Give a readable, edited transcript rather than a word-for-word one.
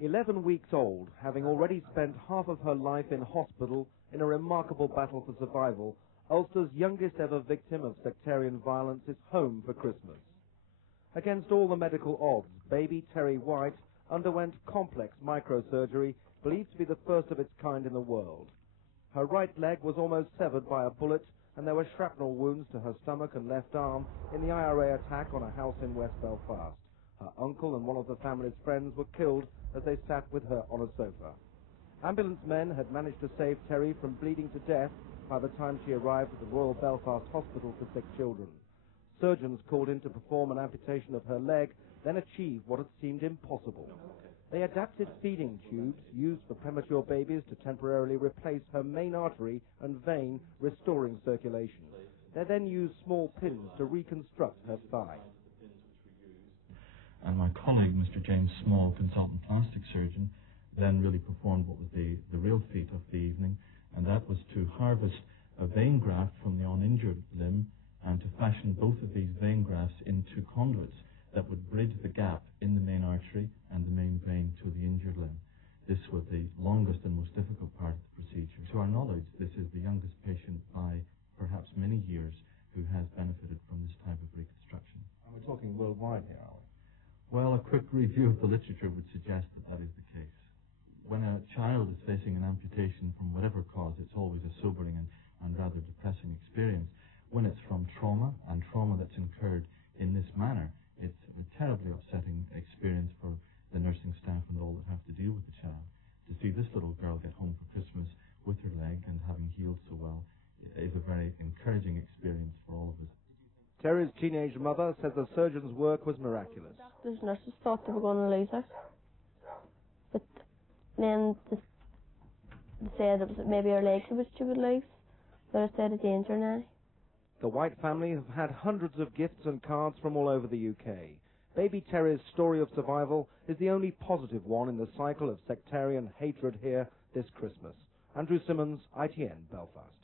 11 weeks old, having already spent half of her life in hospital in a remarkable battle for survival, Ulster's youngest ever victim of sectarian violence is home for Christmas. Against all the medical odds, baby Terry White underwent complex microsurgery believed to be the first of its kind in the world. Her right leg was almost severed by a bullet, and there were shrapnel wounds to her stomach and left arm in the I.R.A. attack on a house in West Belfast. Her uncle and one of the family's friends were killed as they sat with her on a sofa. Ambulance men had managed to save Terry from bleeding to death by the time she arrived at the Royal Belfast Hospital for Sick Children. Surgeons called in to perform an amputation of her leg, then achieved what had seemed impossible. They adapted feeding tubes used for premature babies to temporarily replace her main artery and vein, restoring circulation. They then used small pins to reconstruct her thigh. And my colleague, Mr. James Small, consultant plastic surgeon, then really performed what was the real feat of the evening, and that was to harvest a vein graft from the uninjured limb and to fashion both of these vein grafts into conduits that would bridge the gap in the main artery and the main vein to the injured limb. This was the longest and most difficult part of the procedure. To our knowledge, this is the youngest patient by perhaps many years who has benefited from this type of reconstruction. And we're talking worldwide here, are we? Well, a quick review of the literature would suggest that that is the case. When a child is facing an amputation from whatever cause, it's always a sobering and rather depressing experience. When it's from trauma, and trauma that's incurred in this manner, it's a terribly upsetting experience for the nursing staff and all that have to deal with the child. To see this little girl get home for Christmas with her leg and having healed so well is a very encouraging experience for all of us. Terry's teenage mother says the surgeon's work was miraculous. The nurses thought they were going to lose her, but then they said it was maybe her legs she would lose, but it's out of danger now. The White family have had hundreds of gifts and cards from all over the UK. Baby Terry's story of survival is the only positive one in the cycle of sectarian hatred here this Christmas. Andrew Simmons, ITN, Belfast.